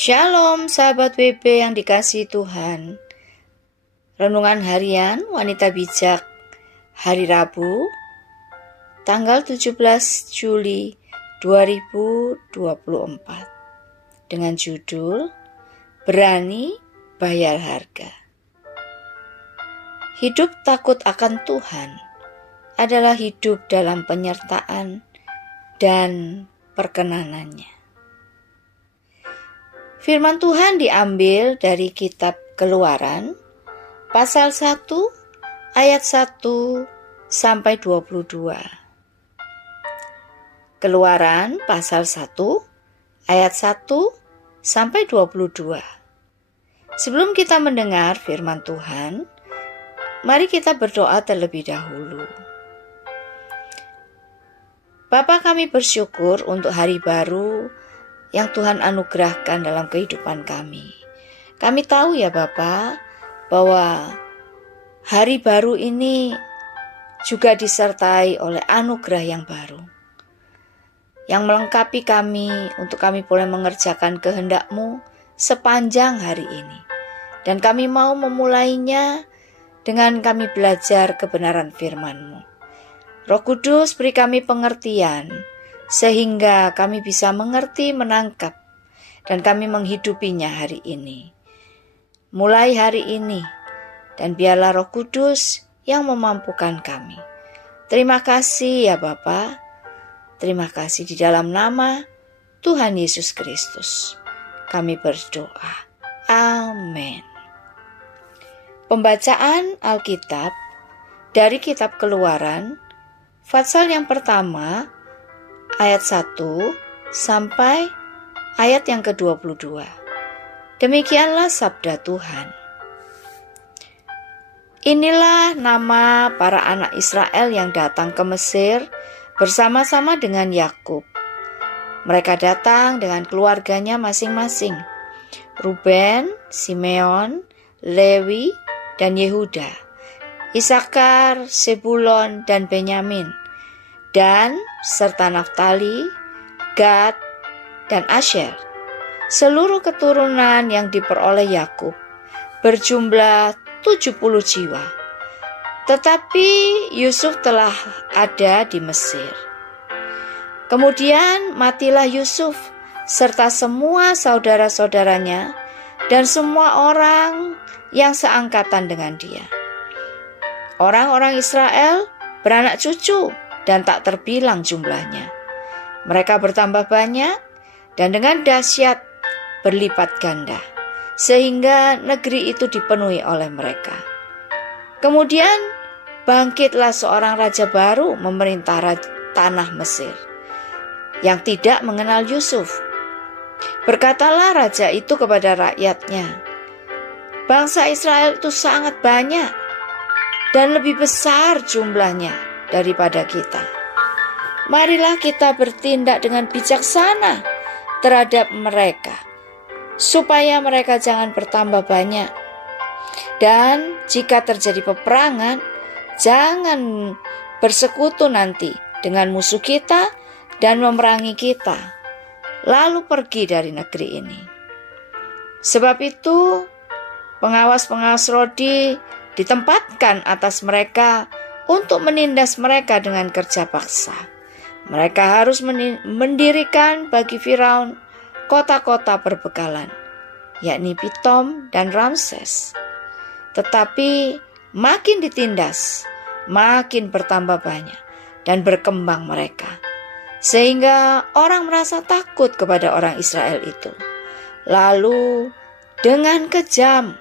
Shalom sahabat WB yang dikasihi Tuhan. Renungan harian Wanita Bijak hari Rabu tanggal 17 Juli 2024 dengan judul Berani Bayar Harga. Hidup takut akan Tuhan adalah hidup dalam penyertaan dan perkenanannya. Firman Tuhan diambil dari kitab Keluaran, pasal 1, ayat 1 sampai 22. Keluaran pasal 1, ayat 1 sampai 22. Sebelum kita mendengar firman Tuhan, mari kita berdoa terlebih dahulu. Bapa, kami bersyukur untuk hari baru yang Tuhan anugerahkan dalam kehidupan kami. Kami tahu ya Bapa, bahwa hari baru ini juga disertai oleh anugerah yang baru, yang melengkapi kami untuk kami boleh mengerjakan kehendak-Mu sepanjang hari ini. Dan kami mau memulainya dengan kami belajar kebenaran firman-Mu. Roh Kudus, beri kami pengertian, sehingga kami bisa mengerti, menangkap, dan kami menghidupinya hari ini. Mulai hari ini, dan biarlah Roh Kudus yang memampukan kami. Terima kasih ya Bapa. Terima kasih di dalam nama Tuhan Yesus Kristus. Kami berdoa. Amin. Pembacaan Alkitab dari kitab Keluaran, pasal yang pertama, ayat 1 sampai ayat yang ke-22. Demikianlah sabda Tuhan. Inilah nama para anak Israel yang datang ke Mesir bersama-sama dengan Yakub. Mereka datang dengan keluarganya masing-masing. Ruben, Simeon, Lewi, dan Yehuda. Isakar, Sebulon, dan Benyamin. Dan serta Naftali, Gad, dan Asher. Seluruh keturunan yang diperoleh Yakub berjumlah 70 jiwa. Tetapi Yusuf telah ada di Mesir. Kemudian matilah Yusuf serta semua saudara-saudaranya dan semua orang yang seangkatan dengan dia. Orang-orang Israel beranak cucu dan tak terbilang jumlahnya. Mereka bertambah banyak dan dengan dahsyat berlipat ganda, sehingga negeri itu dipenuhi oleh mereka. Kemudian bangkitlah seorang raja baru memerintah tanah Mesir, yang tidak mengenal Yusuf. Berkatalah raja itu kepada rakyatnya, bangsa Israel itu sangat banyak dan lebih besar jumlahnya daripada kita. Marilah kita bertindak dengan bijaksana terhadap mereka, supaya mereka jangan bertambah banyak. Dan jika terjadi peperangan, jangan bersekutu nanti dengan musuh kita dan memerangi kita, lalu pergi dari negeri ini. Sebab itu, pengawas-pengawas rodi ditempatkan atas mereka untuk menindas mereka dengan kerja paksa. Mereka harus mendirikan bagi Firaun kota-kota perbekalan, yakni Pitom dan Ramses. Tetapi makin ditindas, makin bertambah banyak dan berkembang mereka, sehingga orang merasa takut kepada orang Israel itu. Lalu dengan kejam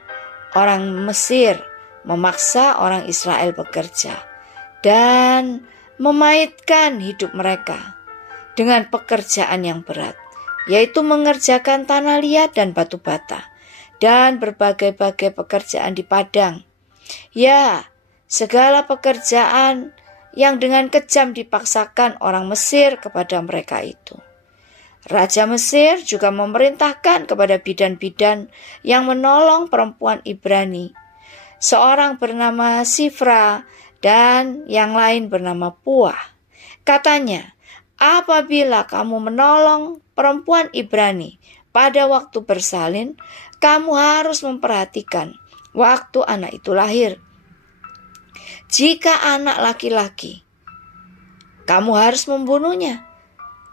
orang Mesir memaksa orang Israel bekerja dan memaitkan hidup mereka dengan pekerjaan yang berat, yaitu mengerjakan tanah liat dan batu bata, dan berbagai-bagai pekerjaan di padang. Ya, segala pekerjaan yang dengan kejam dipaksakan orang Mesir kepada mereka itu. Raja Mesir juga memerintahkan kepada bidan-bidan yang menolong perempuan Ibrani, seorang bernama Sifra dan yang lain bernama Puah. Katanya, apabila kamu menolong perempuan Ibrani, pada waktu bersalin, kamu harus memperhatikan waktu anak itu lahir. Jika anak laki-laki, kamu harus membunuhnya.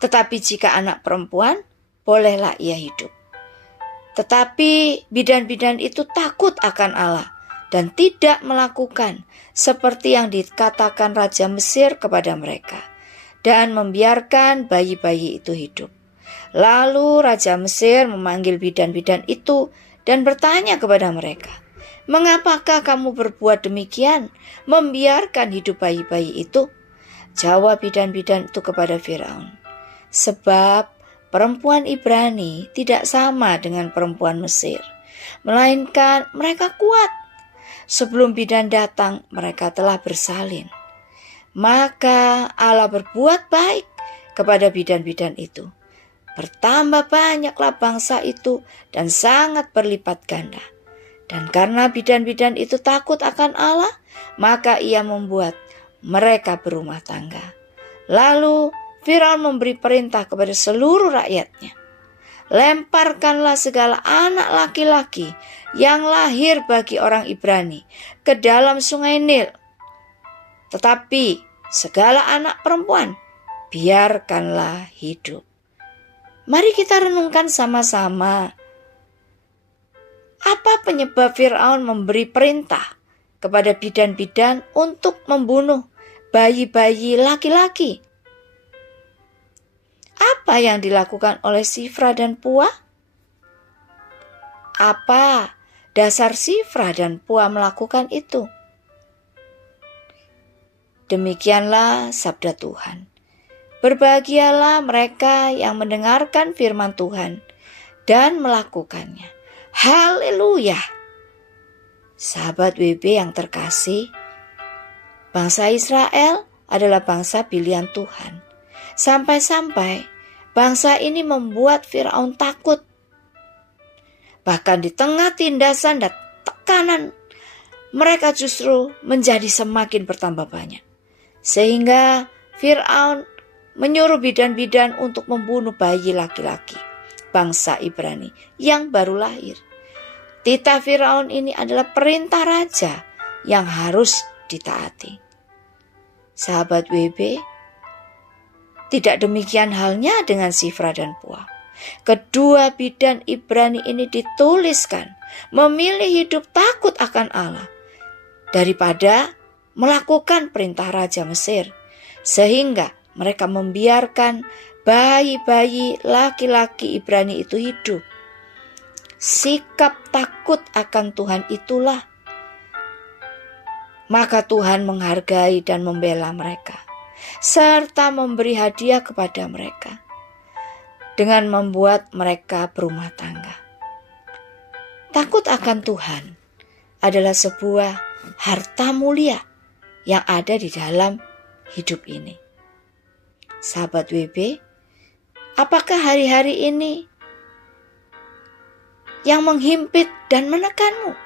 Tetapi jika anak perempuan, bolehlah ia hidup. Tetapi bidan-bidan itu takut akan Allah dan tidak melakukan seperti yang dikatakan Raja Mesir kepada mereka, dan membiarkan bayi-bayi itu hidup. Lalu Raja Mesir memanggil bidan-bidan itu dan bertanya kepada mereka, "Mengapakah kamu berbuat demikian, membiarkan hidup bayi-bayi itu?" Jawab bidan-bidan itu kepada Firaun, "Sebab perempuan Ibrani tidak sama dengan perempuan Mesir, melainkan mereka kuat. Sebelum bidan datang, mereka telah bersalin." Maka Allah berbuat baik kepada bidan-bidan itu. Bertambah banyaklah bangsa itu dan sangat berlipat ganda. Dan karena bidan-bidan itu takut akan Allah, maka ia membuat mereka berumah tangga. Lalu Firaun memberi perintah kepada seluruh rakyatnya, "Lemparkanlah segala anak laki-laki yang lahir bagi orang Ibrani ke dalam sungai Nil. Tetapi segala anak perempuan biarkanlah hidup." Mari kita renungkan sama-sama. Apa penyebab Firaun memberi perintah kepada bidan-bidan untuk membunuh bayi-bayi laki-laki? Apa yang dilakukan oleh Sifra dan Pua? Apa dasar Sifra dan Pua melakukan itu? Demikianlah sabda Tuhan. Berbahagialah mereka yang mendengarkan firman Tuhan dan melakukannya. Haleluya! Sahabat WB yang terkasih, bangsa Israel adalah bangsa pilihan Tuhan. Sampai-sampai bangsa ini membuat Firaun takut. Bahkan di tengah tindasan dan tekanan, mereka justru menjadi semakin bertambah banyak. Sehingga Firaun menyuruh bidan-bidan untuk membunuh bayi laki-laki bangsa Ibrani yang baru lahir. Titah Firaun ini adalah perintah raja yang harus ditaati. Sahabat WB, tidak demikian halnya dengan Sifra dan Pua. Kedua bidan Ibrani ini dituliskan memilih hidup takut akan Allah daripada melakukan perintah Raja Mesir, sehingga mereka membiarkan bayi-bayi laki-laki Ibrani itu hidup. Sikap takut akan Tuhan itulah maka Tuhan menghargai dan membela mereka, serta memberi hadiah kepada mereka dengan membuat mereka berumah tangga. Takut akan Tuhan adalah sebuah harta mulia yang ada di dalam hidup ini. Sahabat WB, apakah hari-hari ini yang menghimpit dan menekanmu,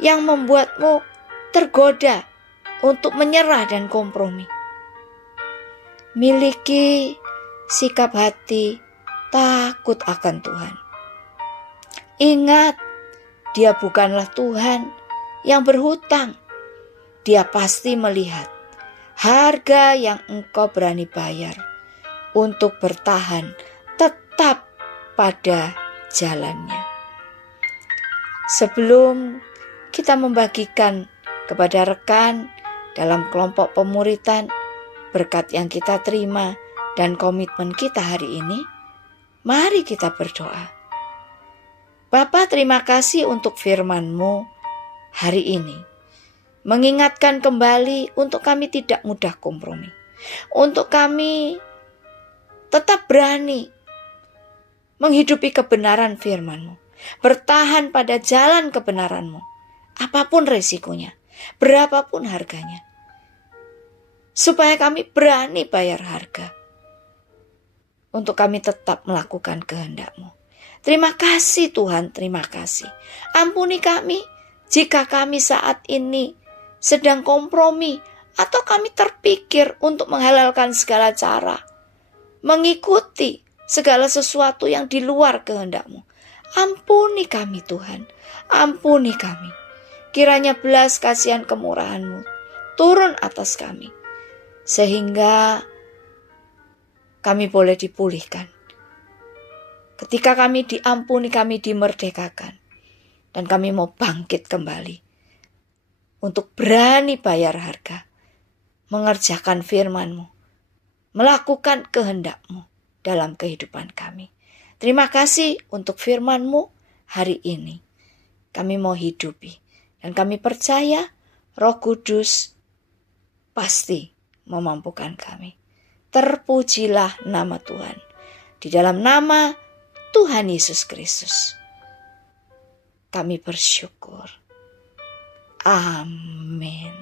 yang membuatmu tergoda untuk menyerah dan kompromi? Miliki sikap hati takut akan Tuhan. Ingat, Dia bukanlah Tuhan yang berhutang. Dia pasti melihat harga yang engkau berani bayar untuk bertahan tetap pada jalannya. Sebelum kita membagikan kepada rekan dalam kelompok pemuritan berkat yang kita terima dan komitmen kita hari ini, mari kita berdoa. Bapa, terima kasih untuk firman-Mu hari ini. Mengingatkan kembali untuk kami tidak mudah kompromi. Untuk kami tetap berani menghidupi kebenaran firman-Mu. Bertahan pada jalan kebenaran-Mu. Apapun resikonya, berapapun harganya. Supaya kami berani bayar harga. Untuk kami tetap melakukan kehendak-Mu. Terima kasih Tuhan, terima kasih. Ampuni kami jika kami saat ini sedang kompromi atau kami terpikir untuk menghalalkan segala cara, mengikuti segala sesuatu yang di luar kehendak-Mu. Ampuni kami Tuhan, ampuni kami. Kiranya belas kasihan kemurahan-Mu turun atas kami, sehingga kami boleh dipulihkan. Ketika kami diampuni, kami dimerdekakan. Dan kami mau bangkit kembali untuk berani bayar harga, mengerjakan firman-Mu, melakukan kehendak-Mu dalam kehidupan kami. Terima kasih untuk firman-Mu hari ini. Kami mau hidupi dan kami percaya Roh Kudus pasti memampukan kami. Terpujilah nama Tuhan. Di dalam nama Tuhan Yesus Kristus kami bersyukur. Amin.